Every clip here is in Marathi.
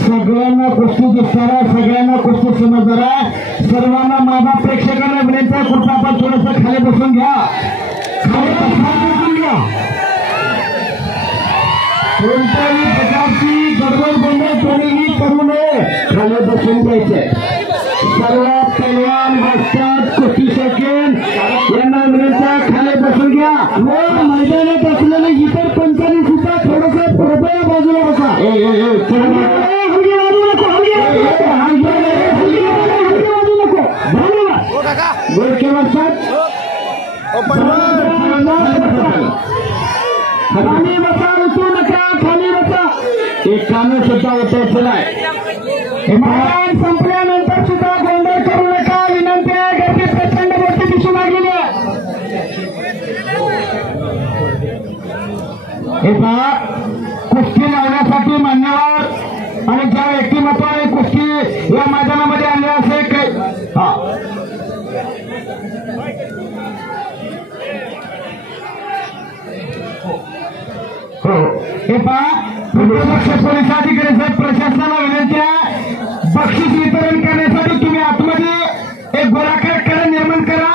सगळ्यांना कुस्ती दिसणारा, सगळ्यांना कुस्ती समजणारा, सर्वांना माझा प्रेक्षकांना विनंती आहे, कुठं आपण थोडस खाली बसून घ्या, खाली बसून घ्या. कोणत्याही प्रकारची गडबड गोंधळ कोणीही करू नये, खाली बसून घ्यायचे. सर्व पैलवान बसतात, कुस्ती शौकीन यांना विनंती आहे, खाली बसून घ्या. मैदानात असलेले इतर पंचांनी सुद्धा थोडस पुढे बाजूला बसा. खाली बसा, उतरू नका, खाली बसा. एक कानं सुद्धा उतरायचं नाही. मैदान संपल्यानंतर सुद्धा गोंधळ करू नका, विनंती आहे. गर्दी प्रचंड मोठी दिसून लागलेली आहे. हे पहा, कुस्ती लावण्यासाठी मान्यवर आणि ज्या व्यक्तिमत्वाने कुस्ती या मैदानामध्ये आणले असे हो, हे पहा, पोलीस अधिकारी साहेब, प्रशासनाला विनंती आहे, बक्षीस वितरण करण्यासाठी तुम्ही आतमध्ये एक गोलाकार कला निर्माण करा.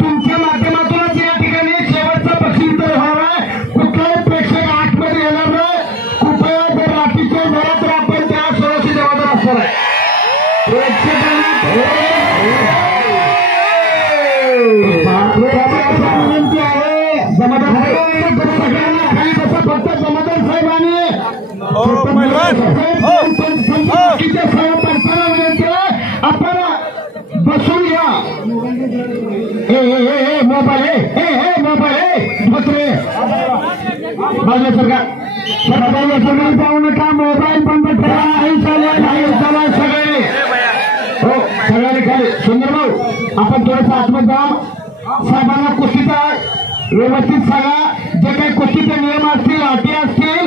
तुमच्या माध्यमातूनच या ठिकाणी शेवटचं बक्षीस वितरण होणार आहे. कुठलाही प्रेक्षक आतमध्ये येणार नाही. कृपया जर रात्रीच्या झाला तर आपण त्या सर्वशी जबाबदार असणार आहे. प्रेक्षकांनी विनंती आहे, जमादार सगळ्यांना खाली बसा. फक्त जमादार साहेबांनी आपण बसून घ्या. मोबाईल धोत्रे बाजूला सरकार जाऊ नका. मोबाईल बंद करा. सगळे हो, सगळ्यांनी खाली. सुंदर भाऊ, आपण थोडंसं आतमध्ये जा. साहेबांना कुस्तीचा व्यवस्थित सांगा. जे काही कुस्तीचे नियम असतील, अटी असतील,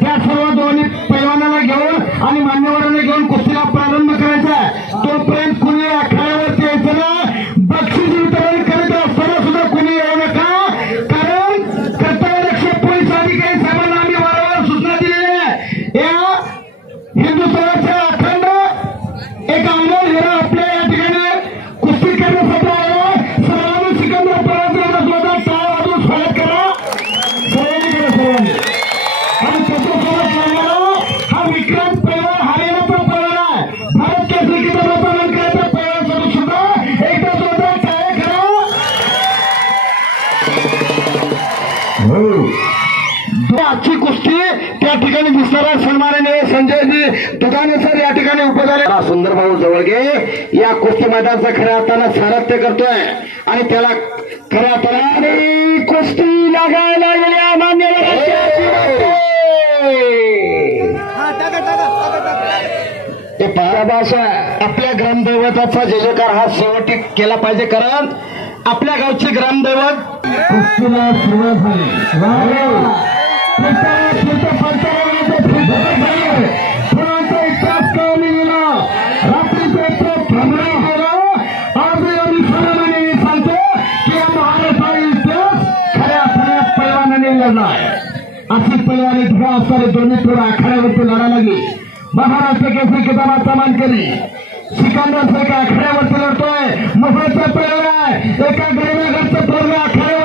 त्या सर्व दोन्ही पैलवानांना घेऊन आणि मान्यवरांना घेऊन कुस्तीला प्रारंभ करायचा आहे. तोपर्यंत कुणी आखाड्यावरती यायचं ना. बक्षीस वितरण करीत असताना सुद्धा कुणी येऊ नका, कारण कर्तव्यदक्ष पोलीस अधिकारी साहेबांना आम्ही वारंवार सूचना दिलेल्या आहे. या हिंदुस्थानाच्या अखंड एक अनमोल हिरा आपल्या या ठिकाणी कुस्ती करण्यासाठी आला. सर्वांनी सिकंदर पराजयाला जोरदार टाळ्या वाजवून स्वागत करा. सर्वांनी करा, सर्वांनी. आणि त्याच्यासोबत लागणारा हा विक्रम पैलवान हरियाणाचा पैलवान आहे. भारत केसरी किताबाचा मानकऱ्याचा पैलवान सुद्धा एकदा जोरदार टाळ्या करा. आजची कुस्ती त्या ठिकाणी दिसणारा सन्माननीय संजयजी तुगाने सर या ठिकाणी उपस्थित झाले. सुंदर भाऊ जवळगे या कुस्ती मैदानाचा खऱ्या अर्थानं सारथ्य करतोय आणि त्याला खऱ्या अर्थाने कुस्ती लागायला गेल्या मान्यवरांच्या आपल्या ग्रामदैवताचा जयजयकार हा शेवटी केला पाहिजे, कारण आपल्या गावची ग्रामदैवत कुस्तीला सुरुवात झाली. रात्रीचे भ्रमण केलं. आज आम्ही सर्वांनी सांगतो की या महाराष्ट्राचा इतिहास खऱ्या खऱ्या पैलवानाने लढला आहे. अशी पैलवानी धुरा असणारे दोन्ही थोडा आखाड्यावरती लढा लागली. महाराष्ट्र केसरी किताबाचा मानकरी सिकंदर सारखा आखाड्यावरती लढतोय. मोहळचा पैलवान आहे. एका गरीबाघरचं पोरगा आखाड्यावर